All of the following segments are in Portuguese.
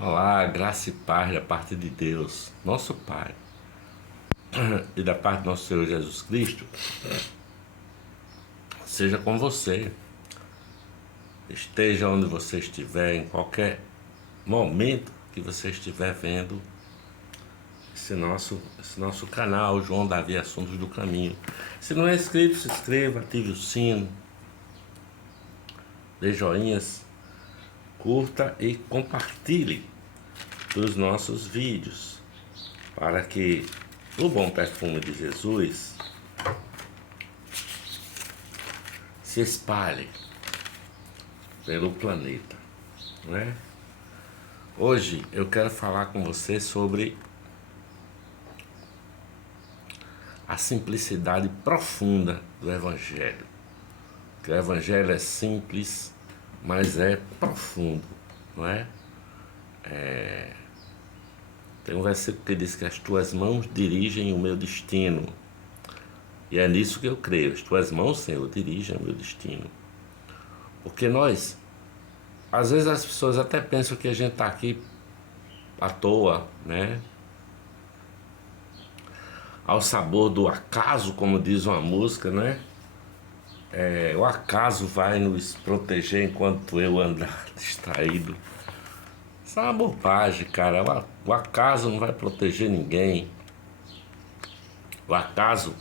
Olá, graça e paz da parte de Deus, nosso Pai, e da parte do nosso Senhor Jesus Cristo, seja com você. Esteja onde você estiver, em qualquer momento que você estiver vendo esse nosso canal, João Davi Assuntos do Caminho. Se não é inscrito, se inscreva, ative o sino, dê joinhas, curta e compartilhe os nossos vídeos, para que o bom perfume de Jesus se espalhe pelo planeta, não é? Hoje eu quero falar com você sobre a simplicidade profunda do Evangelho. Que o Evangelho é simples, mas é profundo, não é? Tem um versículo que diz que as tuas mãos dirigem o meu destino. E é nisso que eu creio. As tuas mãos, Senhor, dirigem o meu destino. Porque às vezes as pessoas até pensam que a gente está aqui à toa, né? Ao sabor do acaso, como diz uma música, né? O acaso vai nos proteger enquanto eu andar distraído. Isso é uma bobagem, cara. O acaso não vai proteger ninguém. O acaso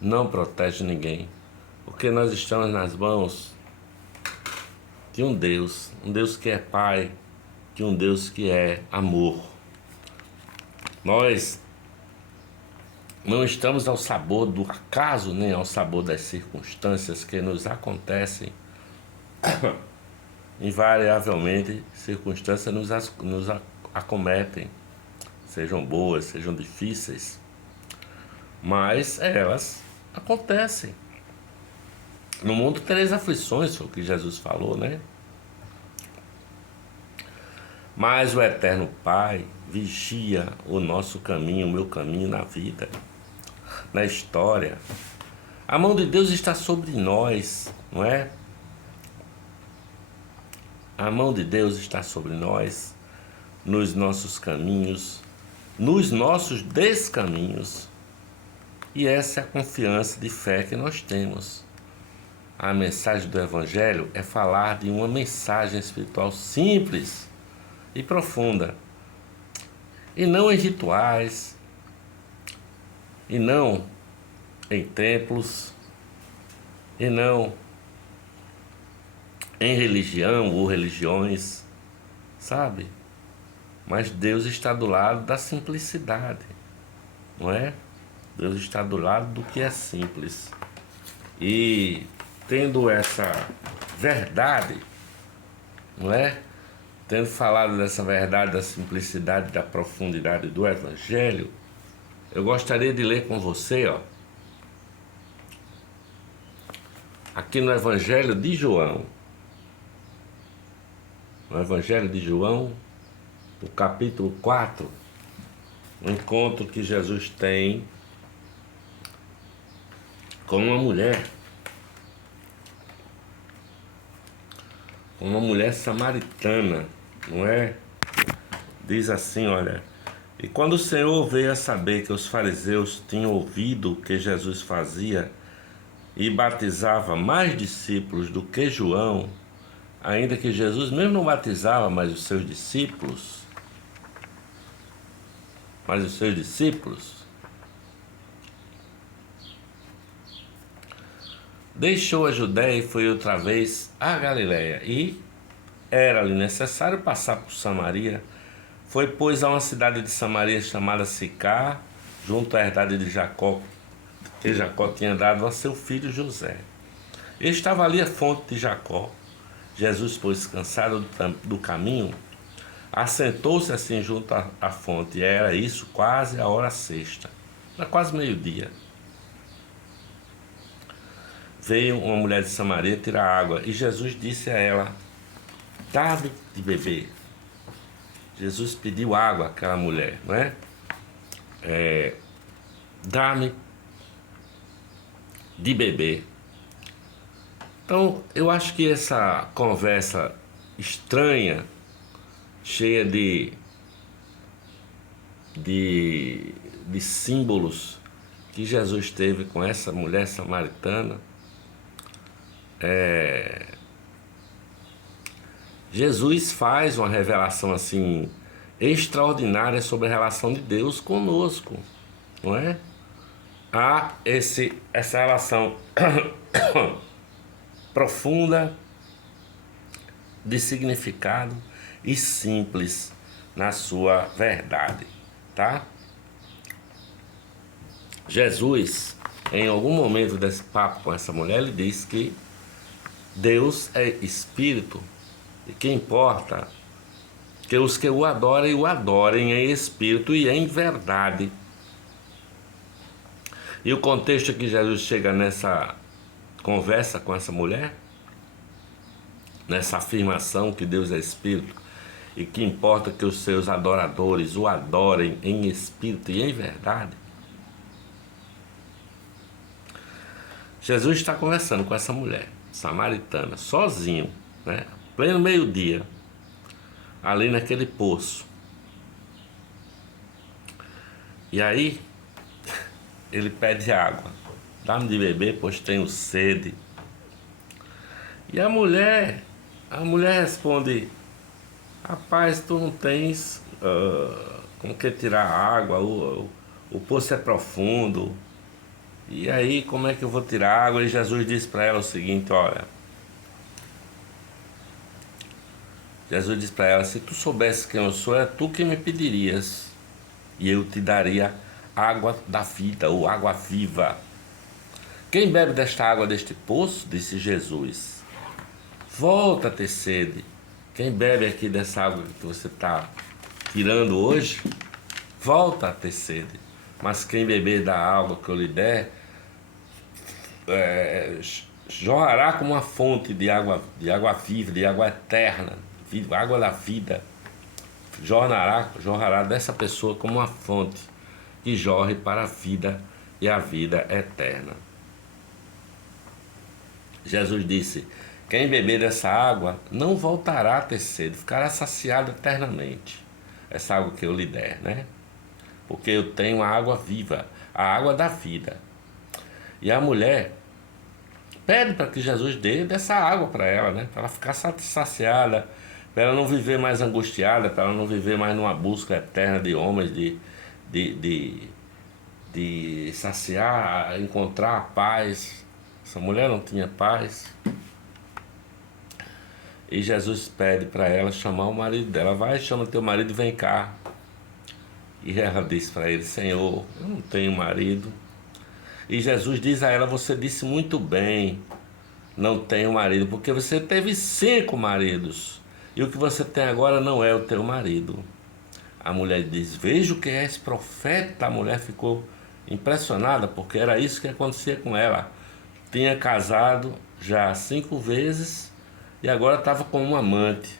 não protege ninguém. Porque nós estamos nas mãos de um Deus que é Pai, de um Deus que é amor. Nós não estamos ao sabor do acaso, nem ao sabor das circunstâncias que nos acontecem. Invariavelmente, circunstâncias nos acometem, sejam boas, sejam difíceis, mas elas acontecem. No mundo tereis aflições, foi o que Jesus falou, né? Mas o Eterno Pai vigia o nosso caminho, o meu caminho na vida, na história. A mão de Deus está sobre nós, não é? A mão de Deus está sobre nós, nos nossos caminhos, nos nossos descaminhos. E essa é a confiança de fé que nós temos. A mensagem do Evangelho é falar de uma mensagem espiritual simples e profunda. E não em rituais, e não em templos, e não em religião ou religiões, sabe? Mas Deus está do lado da simplicidade, não é? Deus está do lado do que é simples. E tendo essa verdade, não é? Tendo falado dessa verdade, da simplicidade, da profundidade do Evangelho, eu gostaria de ler com você, ó, aqui no Evangelho de João. No Evangelho de João, no capítulo 4, o encontro que Jesus tem com uma mulher samaritana, não é? Diz assim, olha: e quando o Senhor veio a saber que os fariseus tinham ouvido o que Jesus fazia e batizava mais discípulos do que João, ainda que Jesus mesmo não batizava, mas os seus discípulos, deixou a Judéia e foi outra vez à Galiléia, e era-lhe necessário passar por Samaria. Foi, pois, a uma cidade de Samaria chamada Sicar, junto à herdade de Jacó, que Jacó tinha dado a seu filho José. E estava ali a fonte de Jacó. Jesus, pois, cansado do caminho, assentou-se assim junto à fonte. E era isso quase a hora sexta. Era quase meio-dia. Veio uma mulher de Samaria tirar água, e Jesus disse a ela: dá-me de beber. Jesus pediu água àquela mulher, não é? Dá-me de beber. Então, eu acho que essa conversa estranha cheia de símbolos que Jesus teve com essa mulher samaritana. Jesus faz uma revelação assim extraordinária sobre a relação de Deus conosco, não é? Há essa relação profunda de significado e simples na sua verdade, tá? Jesus, em algum momento desse papo com essa mulher, ele diz que Deus é espírito e que importa que os que o adorem em espírito e em verdade. E o contexto que Jesus chega nessa conversa com essa mulher, nessa afirmação que Deus é espírito e que importa que os seus adoradores o adorem em espírito e em verdade. Jesus está conversando com essa mulher samaritana, sozinho, né? Pleno meio-dia, ali naquele poço. E aí, ele pede água. Dá-me de beber, pois tenho sede. E a mulher responde: rapaz, tu não tens como que tirar água, o poço é profundo. E aí, como é que eu vou tirar água? E Jesus disse para ela o seguinte: olha, Jesus disse para ela: se tu soubesse quem eu sou, é tu que me pedirias, e eu te daria água da vida, ou água viva. Quem bebe desta água deste poço, disse Jesus, volta a ter sede. Quem bebe aqui dessa água que você está tirando hoje, volta a ter sede. Mas quem beber da água que eu lhe der, jorrará como uma fonte de água viva, de água eterna, água da vida. Jorrará dessa pessoa como uma fonte que jorre para a vida e a vida eterna. Jesus disse: quem beber dessa água não voltará a ter sede, ficará saciado eternamente. Essa água que eu lhe der, né? Porque eu tenho a água viva, a água da vida. E a mulher pede para que Jesus dê dessa água para ela, né? Para ela ficar saciada, para ela não viver mais angustiada, para ela não viver mais numa busca eterna de homens, de saciar, encontrar a paz. Essa mulher não tinha paz. E Jesus pede para ela chamar o marido dela. Vai, chama teu marido e vem cá. E ela disse para ele: Senhor, eu não tenho marido. E Jesus diz a ela: você disse muito bem, não tenho marido, porque você teve 5 maridos, e o que você tem agora não é o teu marido. A mulher diz: vejo que és profeta. A mulher ficou impressionada, porque era isso que acontecia com ela. Tinha casado já 5 vezes e agora estava com um amante,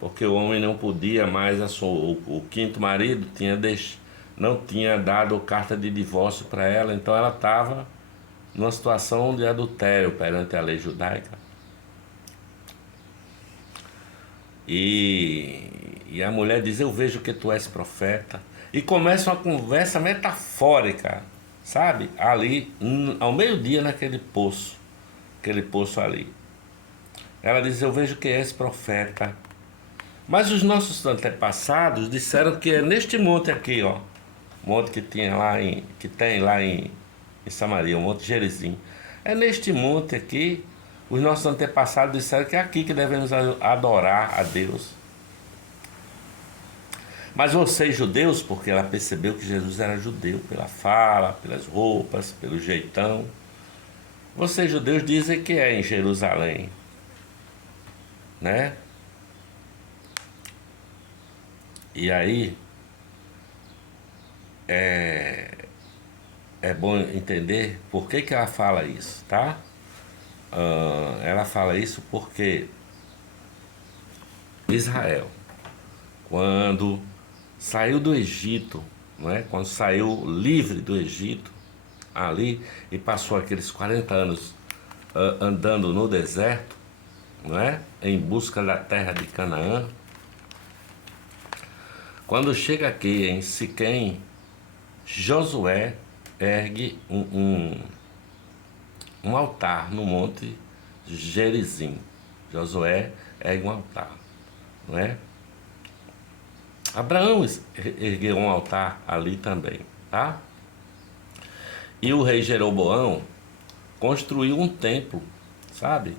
porque o homem não podia mais, o 5º marido não tinha dado carta de divórcio para ela, então ela estava numa situação de adultério perante a lei judaica. E a mulher diz: eu vejo que tu és profeta. E começa uma conversa metafórica, sabe? Ali, ao meio-dia, naquele poço, aquele poço ali. Ela diz: eu vejo que és profeta. Mas os nossos antepassados disseram que é neste monte aqui, ó, monte que tem lá em Samaria, o Monte Gerizim. É neste monte aqui, os nossos antepassados disseram que é aqui que devemos adorar a Deus. Mas vocês, judeus, porque ela percebeu que Jesus era judeu, pela fala, pelas roupas, pelo jeitão, vocês, judeus, dizem que é em Jerusalém, né? E aí, é bom entender por que ela fala isso, tá? Ela fala isso porque Israel, quando saiu do Egito, não é? Quando saiu livre do Egito, ali, e passou aqueles 40 anos andando no deserto, não é? Em busca da terra de Canaã, Quando chega aqui em Siquém, Josué ergue um altar no monte Gerizim. Josué ergue um altar, não é? Abraão ergueu um altar ali também, tá? E o rei Jeroboão construiu um templo, sabe?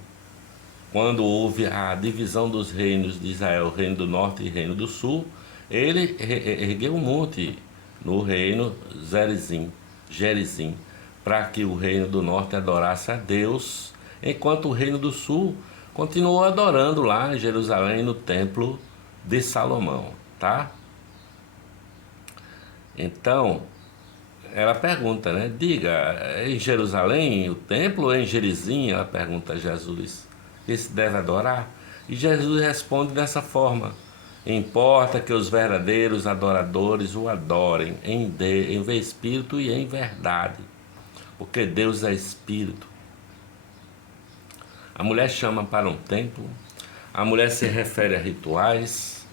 Quando houve a divisão dos reinos de Israel, o reino do norte e o reino do sul, ele ergueu um monte no reino Gerizim, para que o reino do norte adorasse a Deus, enquanto o reino do sul continuou adorando lá em Jerusalém, no templo de Salomão, tá? Então, ela pergunta, né? Diga, é em Jerusalém o templo ou é em Gerizim? Ela pergunta a Jesus, que se deve adorar? E Jesus responde dessa forma: importa que os verdadeiros adoradores o adorem em espírito e em verdade, porque Deus é espírito. A mulher chama para um templo, a mulher se refere a rituais,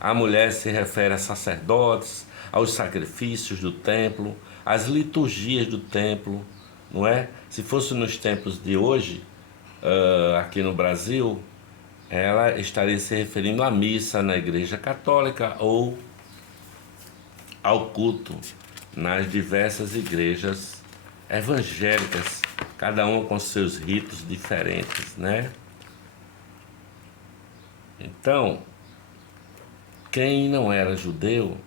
a mulher se refere a sacerdotes, aos sacrifícios do templo, às liturgias do templo, não é? Se fosse nos templos de hoje, aqui no Brasil, ela estaria se referindo à missa na Igreja Católica ou ao culto nas diversas igrejas evangélicas, cada uma com seus ritos diferentes, né? Então, quem não era judeu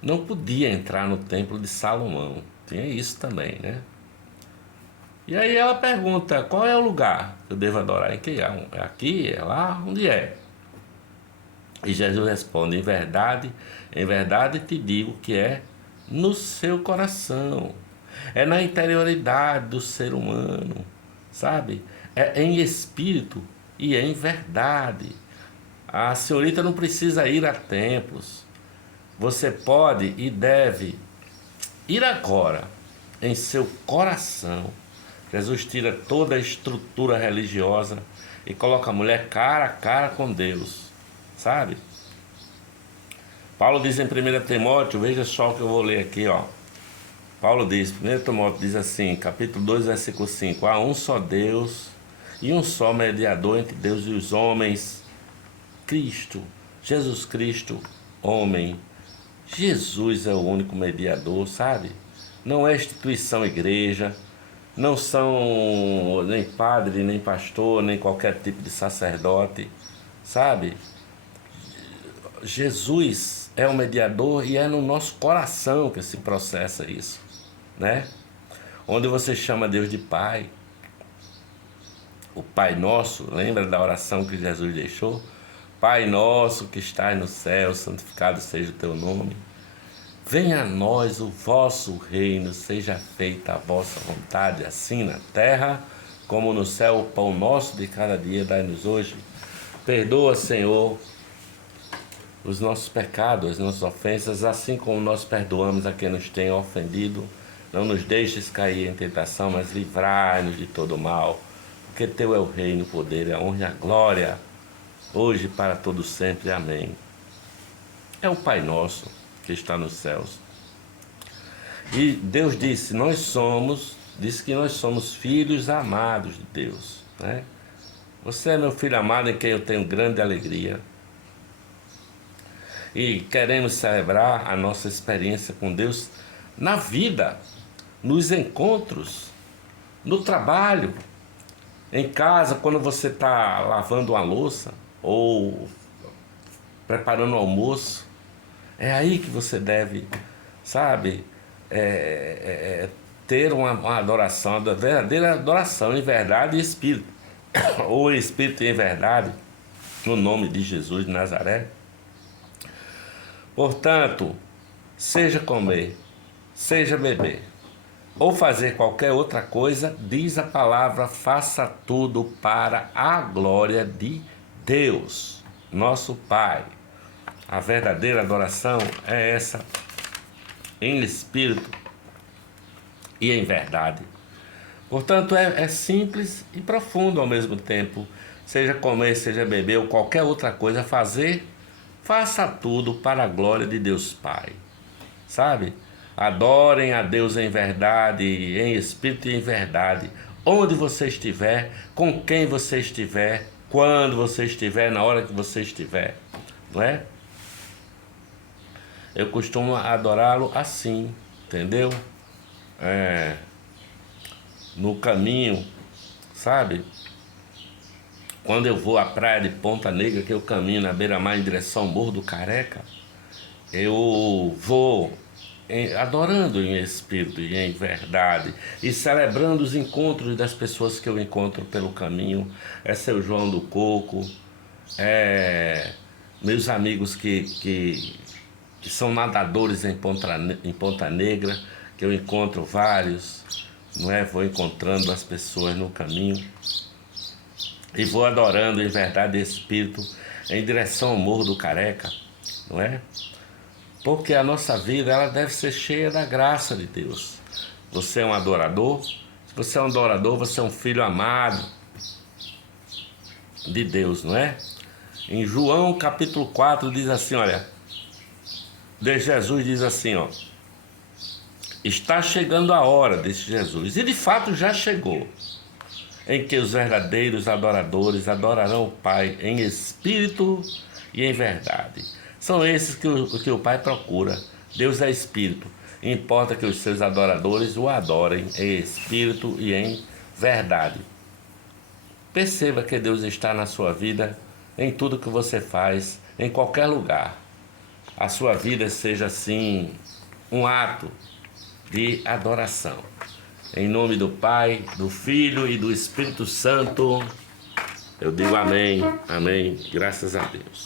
não podia entrar no templo de Salomão. Tinha isso também, né? E aí ela pergunta, qual é o lugar que eu devo adorar? Em que é? É aqui? É lá? Onde é? E Jesus responde, em verdade te digo que é no seu coração. É na interioridade do ser humano, sabe? É em espírito e em verdade. A senhorita não precisa ir a templos. Você pode e deve ir agora em seu coração. Jesus tira toda a estrutura religiosa e coloca a mulher cara a cara com Deus, sabe? Paulo diz em 1 Timóteo, veja só o que eu vou ler aqui, ó. Paulo diz, 1 Timóteo diz assim, capítulo 2, versículo 5: há um só Deus e um só mediador entre Deus e os homens, Cristo, Jesus Cristo, homem. Jesus é o único mediador, sabe? Não é instituição igreja, não são nem padre, nem pastor, nem qualquer tipo de sacerdote, sabe? Jesus é o mediador e é no nosso coração que se processa isso, né? Onde você chama Deus de Pai, o Pai Nosso, lembra da oração que Jesus deixou? Pai nosso que estás no céu, santificado seja o teu nome. Venha a nós o vosso reino, seja feita a vossa vontade, assim na terra como no céu. O pão nosso de cada dia dai-nos hoje. Perdoa, Senhor, os nossos pecados, as nossas ofensas, assim como nós perdoamos a quem nos tem ofendido. Não nos deixes cair em tentação, mas livrai-nos de todo mal, porque teu é o reino, o poder, a honra e a glória, hoje para todo sempre. Amém. É o Pai Nosso que está nos céus. E Deus disse que nós somos filhos amados de Deus, né? Você é meu filho amado em quem eu tenho grande alegria. E queremos celebrar a nossa experiência com Deus na vida, nos encontros, no trabalho, em casa, quando você está lavando uma louça ou preparando o almoço. É aí que você deve, sabe, ter uma adoração, a verdadeira adoração em verdade e espírito, ou em espírito e em verdade, no nome de Jesus de Nazaré. Portanto, seja comer, seja beber, ou fazer qualquer outra coisa, diz a palavra, faça tudo para a glória de Deus, nosso Pai. A verdadeira adoração é essa, em espírito e em verdade. Portanto, é simples e profundo ao mesmo tempo. Seja comer, seja beber ou qualquer outra coisa, fazer faça tudo para a glória de Deus Pai. Sabe? Adorem a Deus em verdade, em espírito e em verdade. Onde você estiver, com quem você estiver, quando você estiver, na hora que você estiver. Não é? Eu costumo adorá-lo assim, entendeu? No caminho, sabe? Quando eu vou à praia de Ponta Negra, que eu caminho na beira-mar em direção ao Morro do Careca, eu vou adorando em espírito e em verdade e celebrando os encontros das pessoas que eu encontro pelo caminho. É seu João do Coco, meus amigos que são nadadores em Ponta Negra, que eu encontro vários, não é? Vou encontrando as pessoas no caminho e vou adorando em verdade e espírito em direção ao Morro do Careca, não é? Porque a nossa vida, ela deve ser cheia da graça de Deus. Você é um adorador? Se você é um adorador, você é um filho amado de Deus, não é? Em João capítulo 4 diz assim, olha, Jesus diz assim, ó, está chegando a hora, disse Jesus, e de fato já chegou, em que os verdadeiros adoradores adorarão o Pai em espírito e em verdade. São esses que o Pai procura. Deus é espírito. Importa que os seus adoradores o adorem em espírito e em verdade. Perceba que Deus está na sua vida, em tudo que você faz, em qualquer lugar. A sua vida seja assim um ato de adoração. Em nome do Pai, do Filho e do Espírito Santo, eu digo amém, amém, graças a Deus.